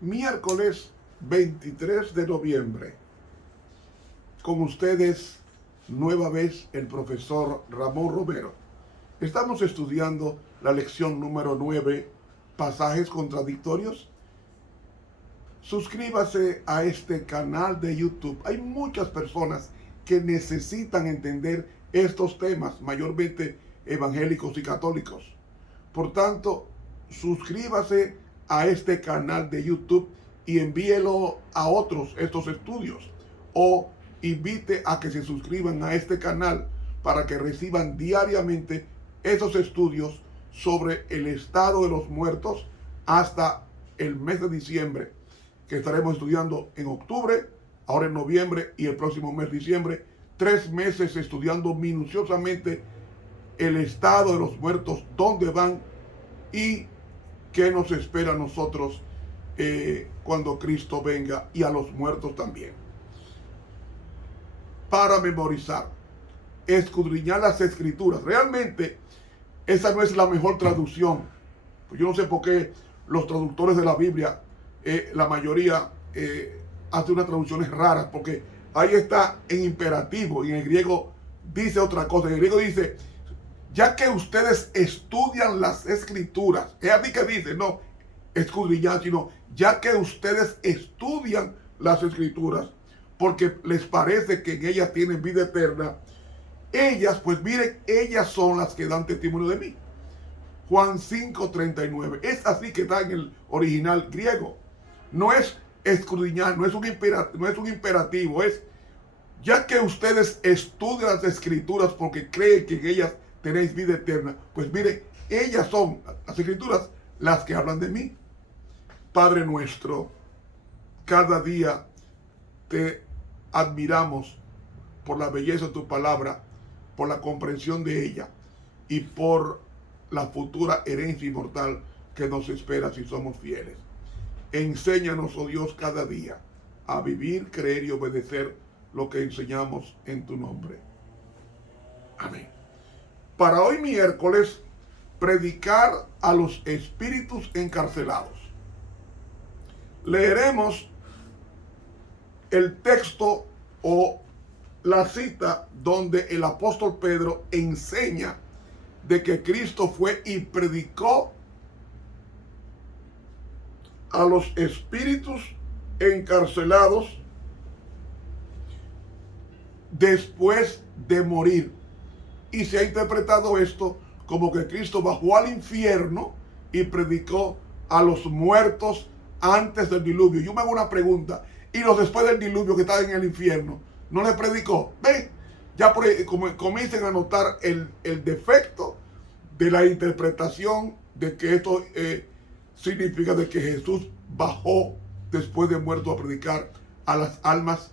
Miércoles 23 de noviembre. Con ustedes, nueva vez, el profesor Ramón Romero. Estamos estudiando la lección número 9, pasajes contradictorios. Suscríbase a este canal de YouTube. Hay muchas personas que necesitan entender estos temas, mayormente evangélicos y católicos. Por tanto, suscríbase a este canal de YouTube y envíelo a otros estos estudios, o invite a que se suscriban a este canal para que reciban diariamente esos estudios sobre el estado de los muertos hasta el mes de diciembre, que estaremos estudiando en octubre, ahora en noviembre y el próximo mes de diciembre. 3 meses estudiando minuciosamente el estado de los muertos, dónde van y qué nos espera a nosotros cuando Cristo venga, y a los muertos también. Para memorizar, escudriñar las escrituras. Realmente esa no es la mejor traducción. Pues yo no sé por qué los traductores de la Biblia, la mayoría hace unas traducciones raras, porque ahí está en imperativo y en el griego dice otra cosa. En el griego dice: ya que ustedes estudian las escrituras. Es así que dice, no escudriñar, sino ya que ustedes estudian las escrituras, porque les parece que en ellas tienen vida eterna. Ellas, pues miren, ellas son las que dan testimonio de mí. Juan 5:39. Es así que está en el original griego. No es escudriñar, no es un imperativo, es ya que ustedes estudian las escrituras porque creen que en ellas tenéis vida eterna. Pues miren, ellas son, las escrituras, las que hablan de mí. Padre nuestro, cada día te admiramos por la belleza de tu palabra, por la comprensión de ella y por la futura herencia inmortal que nos espera si somos fieles. Enséñanos, oh Dios, cada día a vivir, creer y obedecer lo que enseñamos en tu nombre. Amén. Para hoy miércoles, predicar a los espíritus encarcelados. Leeremos el texto o la cita donde el apóstol Pedro enseña de que Cristo fue y predicó a los espíritus encarcelados después de morir. Y se ha interpretado esto como que Cristo bajó al infierno y predicó a los muertos antes del diluvio. Yo me hago una pregunta: ¿y los después del diluvio que estaban en el infierno, no les predicó? ¿Ven? Ya por ahí comiencen a notar el defecto de la interpretación de que esto significa de que Jesús bajó después de muerto a predicar a las almas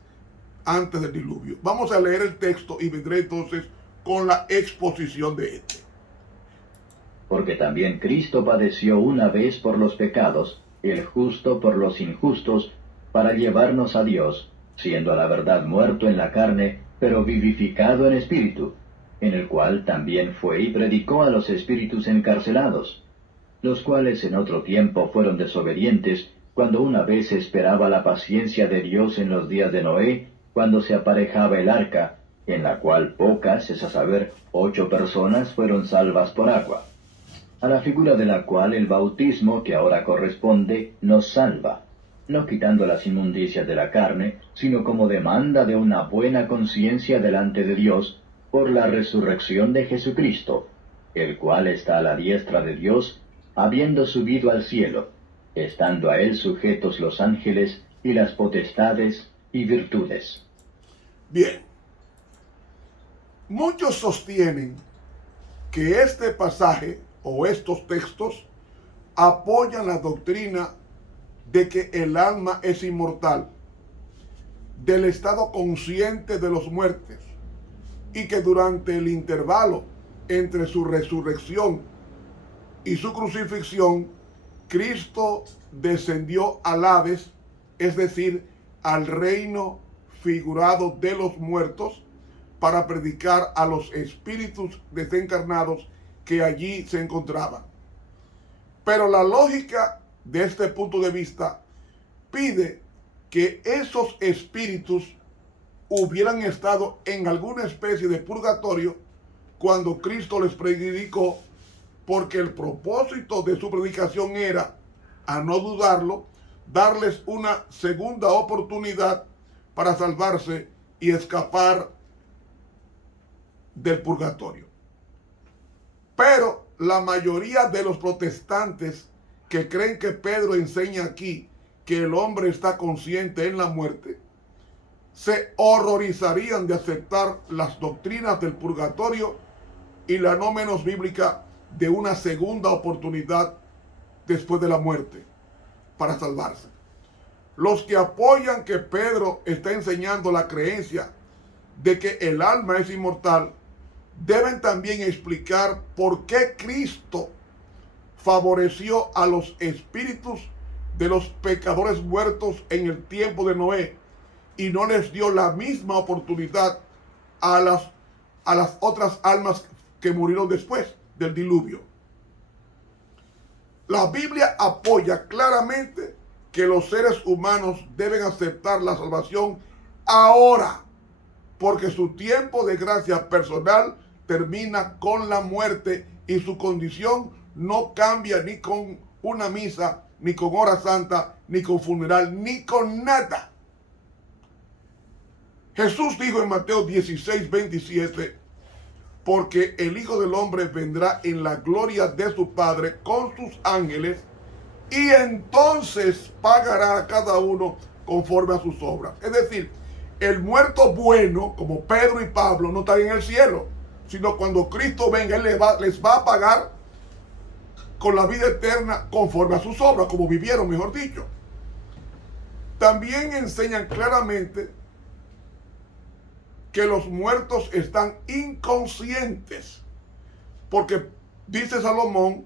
antes del diluvio. Vamos a leer el texto y vendré entonces con la exposición de este. Porque también Cristo padeció una vez por los pecados, el justo por los injustos, para llevarnos a Dios, siendo a la verdad muerto en la carne, pero vivificado en espíritu, en el cual también fue y predicó a los espíritus encarcelados, los cuales en otro tiempo fueron desobedientes, cuando una vez esperaba la paciencia de Dios en los días de Noé, cuando se aparejaba el arca, en la cual pocas, es a saber, 8 personas fueron salvas por agua, a la figura de la cual el bautismo que ahora corresponde nos salva, no quitando las inmundicias de la carne, sino como demanda de una buena conciencia delante de Dios, por la resurrección de Jesucristo, el cual está a la diestra de Dios, habiendo subido al cielo, estando a él sujetos los ángeles y las potestades y virtudes. Bien, muchos sostienen que este pasaje o estos textos apoyan la doctrina de que el alma es inmortal, del estado consciente de los muertos, y que durante el intervalo entre su resurrección y su crucifixión, Cristo descendió al Hades, es decir, al reino figurado de los muertos, para predicar a los espíritus desencarnados que allí se encontraban. Pero la lógica de este punto de vista pide que esos espíritus hubieran estado en alguna especie de purgatorio cuando Cristo les predicó, porque el propósito de su predicación era, a no dudarlo, darles una segunda oportunidad para salvarse y escapar del purgatorio. Pero la mayoría de los protestantes que creen que Pedro enseña aquí que el hombre está consciente en la muerte, se horrorizarían de aceptar las doctrinas del purgatorio y la no menos bíblica de una segunda oportunidad después de la muerte para salvarse. Los que apoyan que Pedro está enseñando la creencia de que el alma es inmortal deben también explicar por qué Cristo favoreció a los espíritus de los pecadores muertos en el tiempo de Noé y no les dio la misma oportunidad a las otras almas que murieron después del diluvio. La Biblia apoya claramente que los seres humanos deben aceptar la salvación ahora, porque su tiempo de gracia personal termina con la muerte y su condición no cambia ni con una misa, ni con hora santa, ni con funeral, ni con nada. Jesús dijo en Mateo 16:27, porque el Hijo del Hombre vendrá en la gloria de su Padre con sus ángeles y entonces pagará a cada uno conforme a sus obras. Es decir, el muerto bueno, como Pedro y Pablo, no está en el cielo, sino cuando Cristo venga, Él les va a pagar con la vida eterna conforme a sus obras, como vivieron, mejor dicho. También enseñan claramente que los muertos están inconscientes, porque dice Salomón,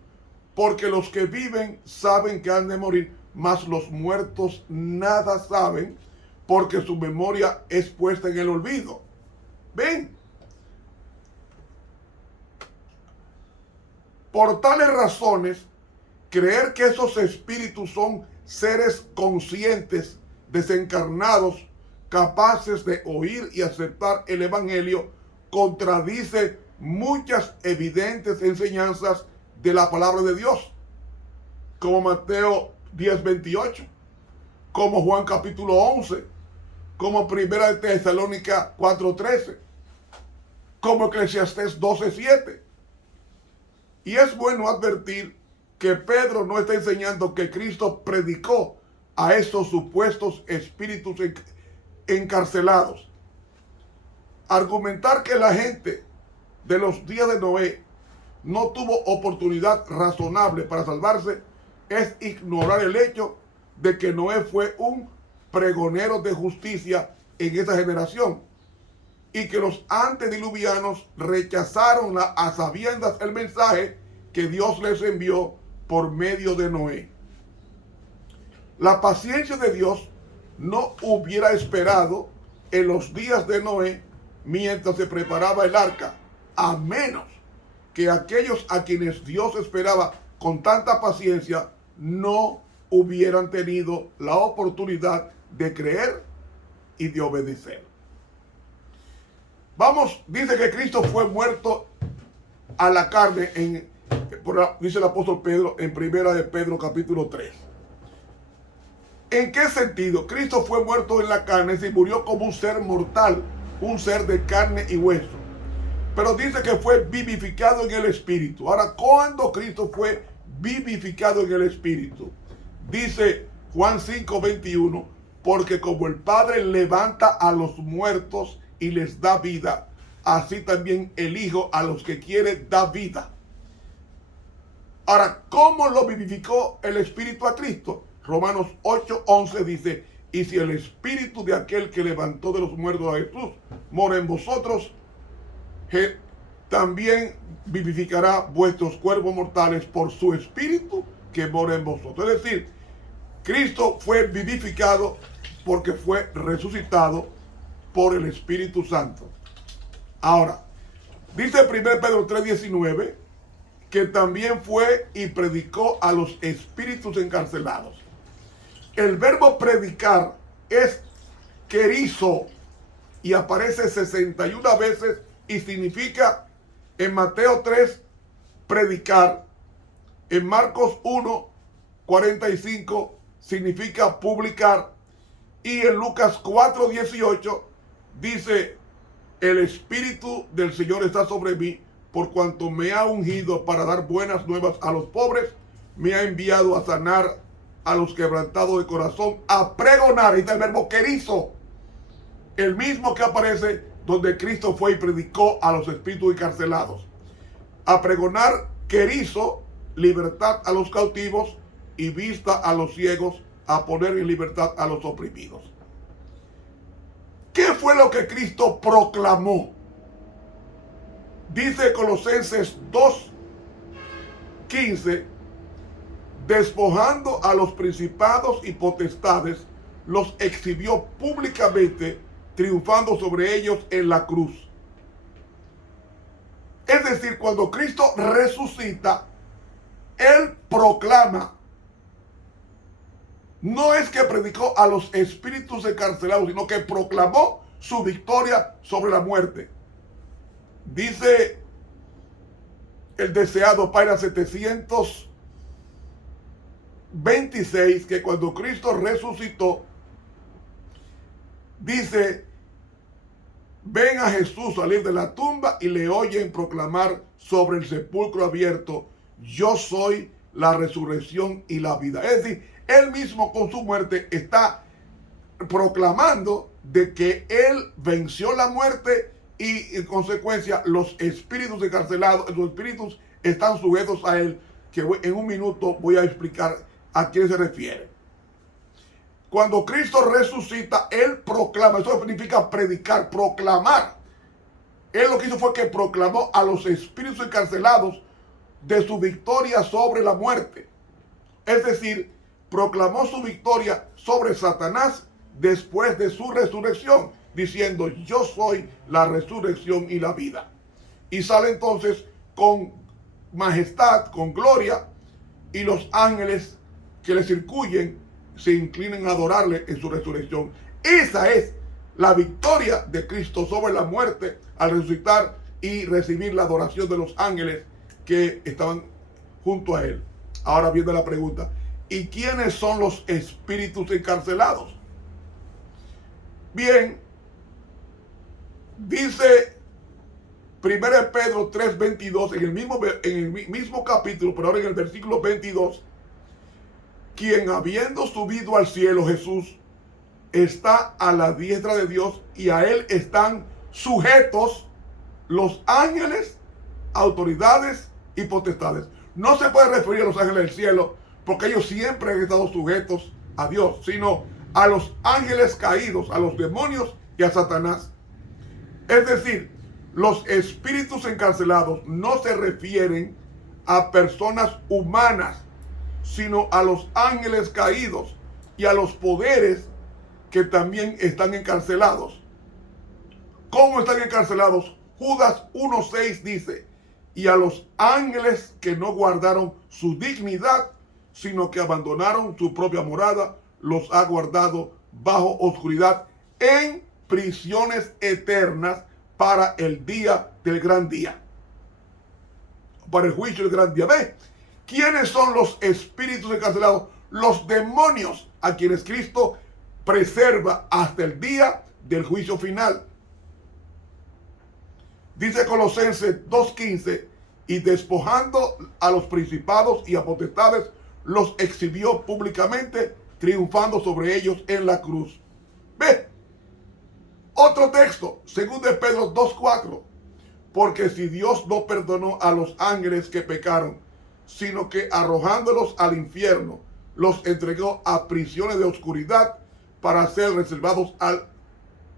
porque los que viven saben que han de morir, mas los muertos nada saben, porque su memoria es puesta en el olvido. ¿Ven? Por tales razones, creer que esos espíritus son seres conscientes, desencarnados, capaces de oír y aceptar el evangelio, contradice muchas evidentes enseñanzas de la palabra de Dios, como Mateo 10:28, como Juan capítulo 11, como Primera de Tesalónica 4:13, como Eclesiastés 12:7. Y es bueno advertir que Pedro no está enseñando que Cristo predicó a estos supuestos espíritus encarcelados. Argumentar que la gente de los días de Noé no tuvo oportunidad razonable para salvarse es ignorar el hecho de que Noé fue un pregonero de justicia en esa generación y que los antediluvianos rechazaron a sabiendas el mensaje que Dios les envió por medio de Noé. La paciencia de Dios no hubiera esperado en los días de Noé mientras se preparaba el arca, a menos que aquellos a quienes Dios esperaba con tanta paciencia no hubieran tenido la oportunidad de creer y de obedecer. Vamos, dice que Cristo fue muerto a la carne, dice el apóstol Pedro en Primera de Pedro capítulo 3. ¿En qué sentido? Cristo fue muerto en la carne, y murió como un ser mortal, un ser de carne y hueso. Pero dice que fue vivificado en el Espíritu. Ahora, ¿cuándo Cristo fue vivificado en el Espíritu? Dice Juan 5:21, porque como el Padre levanta a los muertos y les da vida, así también el Hijo a los que quiere da vida. Ahora, ¿cómo lo vivificó el Espíritu a Cristo? Romanos 8:11 dice, y si el Espíritu de aquel que levantó de los muertos a Jesús mora en vosotros, también vivificará vuestros cuerpos mortales por su Espíritu que mora en vosotros. Es decir, Cristo fue vivificado porque fue resucitado por el Espíritu Santo. Ahora, dice 1 Pedro 3:19, que también fue y predicó a los espíritus encarcelados. El verbo predicar es querizo y aparece 61 veces y significa en Mateo 3 predicar, en Marcos 1 45 significa publicar, y en Lucas 4 18 dice: el Espíritu del Señor está sobre mí, por cuanto me ha ungido para dar buenas nuevas a los pobres, me ha enviado a sanar a los quebrantados de corazón, a pregonar. Ahí está el verbo querizo, el mismo que aparece donde Cristo fue y predicó a los espíritus encarcelados. A pregonar querizo, libertad a los cautivos y vista a los ciegos, a poner en libertad a los oprimidos. ¿Qué fue lo que Cristo proclamó? Dice Colosenses 2:15: despojando a los principados y potestades, los exhibió públicamente, triunfando sobre ellos en la cruz. Es decir, cuando Cristo resucita, Él proclama. No es que predicó a los espíritus encarcelados, sino que proclamó su victoria sobre la muerte. Dice el deseado Página 726 que cuando Cristo resucitó, dice: ven a Jesús salir de la tumba y le oyen proclamar sobre el sepulcro abierto: yo soy la resurrección y la vida. Es decir, Él mismo con su muerte está proclamando de que Él venció la muerte y en consecuencia los espíritus encarcelados, los espíritus están sujetos a Él, que en un minuto voy a explicar a quién se refiere. Cuando Cristo resucita, Él proclama. Eso significa predicar, proclamar. Él lo que hizo fue que proclamó a los espíritus encarcelados de su victoria sobre la muerte. Es decir, proclamó su victoria sobre Satanás después de su resurrección, diciendo: yo soy la resurrección y la vida. Y sale entonces con majestad, con gloria, y los ángeles que le circuyen se inclinan a adorarle en su resurrección. Esa es la victoria de Cristo sobre la muerte al resucitar y recibir la adoración de los ángeles que estaban junto a Él. Ahora viene la pregunta: ¿y quiénes son los espíritus encarcelados? Bien, dice 1 Pedro 3:22 en el mismo capítulo, pero ahora en el versículo 22: quien habiendo subido al cielo, Jesús, está a la diestra de Dios, y a Él están sujetos los ángeles, autoridades y potestades. No se puede referir a los ángeles del cielo, porque ellos siempre han estado sujetos a Dios, sino a los ángeles caídos, a los demonios y a Satanás. Es decir, los espíritus encarcelados no se refieren a personas humanas, sino a los ángeles caídos y a los poderes que también están encarcelados. ¿Cómo están encarcelados? Judas 1:6 dice: y a los ángeles que no guardaron su dignidad, sino que abandonaron su propia morada, los ha guardado bajo oscuridad en prisiones eternas para el día del gran día, para el juicio del gran día. ¿Ve? ¿Quiénes son los espíritus encarcelados? Los demonios, a quienes Cristo preserva hasta el día del juicio final. Dice Colosenses 2:15: y despojando a los principados y a potestades, los exhibió públicamente, triunfando sobre ellos en la cruz. Ve, otro texto, 2 de Pedro 2:4: porque si Dios no perdonó a los ángeles que pecaron, sino que arrojándolos al infierno, los entregó a prisiones de oscuridad para ser reservados al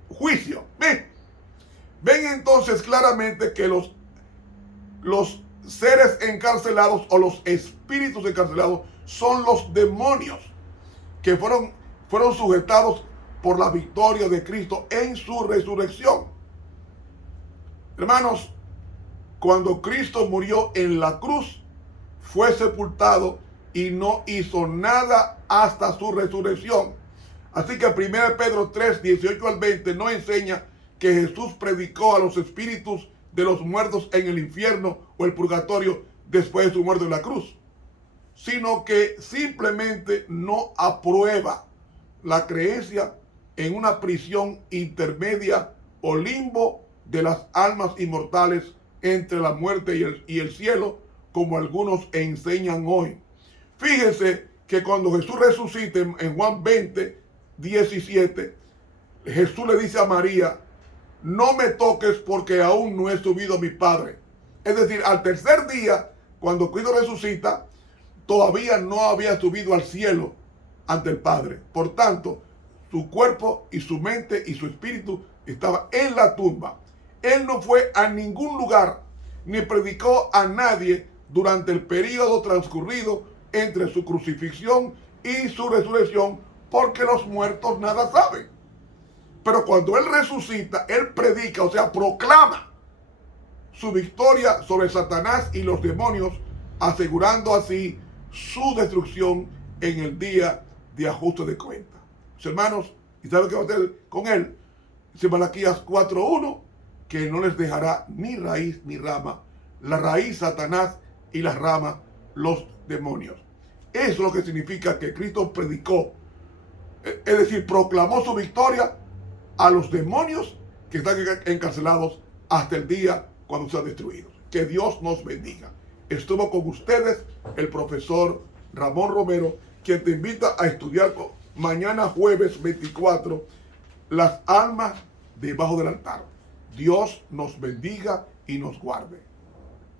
juicio. Ven entonces claramente que los seres encarcelados o los espíritus encarcelados son los demonios que fueron sujetados por la victoria de Cristo en su resurrección. Hermanos, cuando Cristo murió en la cruz, fue sepultado y no hizo nada hasta su resurrección. Así que 1 Pedro 3, 18 al 20 nos enseña que Jesús predicó a los espíritus de los muertos en el infierno o el purgatorio después de su muerte en la cruz, sino que simplemente no aprueba la creencia en una prisión intermedia o limbo de las almas inmortales entre la muerte y el cielo, como algunos enseñan hoy. Fíjense que cuando Jesús resucita en Juan 20, 17, Jesús le dice a María: no me toques porque aún no he subido a mi Padre. Es decir, al tercer día, cuando Cristo resucita, todavía no había subido al cielo ante el Padre. Por tanto, su cuerpo y su mente y su espíritu estaba en la tumba. Él no fue a ningún lugar ni predicó a nadie durante el periodo transcurrido entre su crucifixión y su resurrección, porque los muertos nada saben. Pero cuando Él resucita, Él predica, o sea, proclama su victoria sobre Satanás y los demonios, asegurando así su destrucción en el día de ajuste de cuentas. Mis hermanos, ¿y saben qué va a hacer con Él? Dice Malaquías 4:1, que no les dejará ni raíz ni rama. La raíz Satanás y las ramas los demonios. Eso es lo que significa que Cristo predicó, es decir, proclamó su victoria a los demonios que están encarcelados hasta el día cuando sean destruidos. Que Dios nos bendiga. Estuvo con ustedes el profesor Ramón Romero, quien te invita a estudiar mañana jueves 24 las almas debajo del altar. Dios nos bendiga y nos guarde.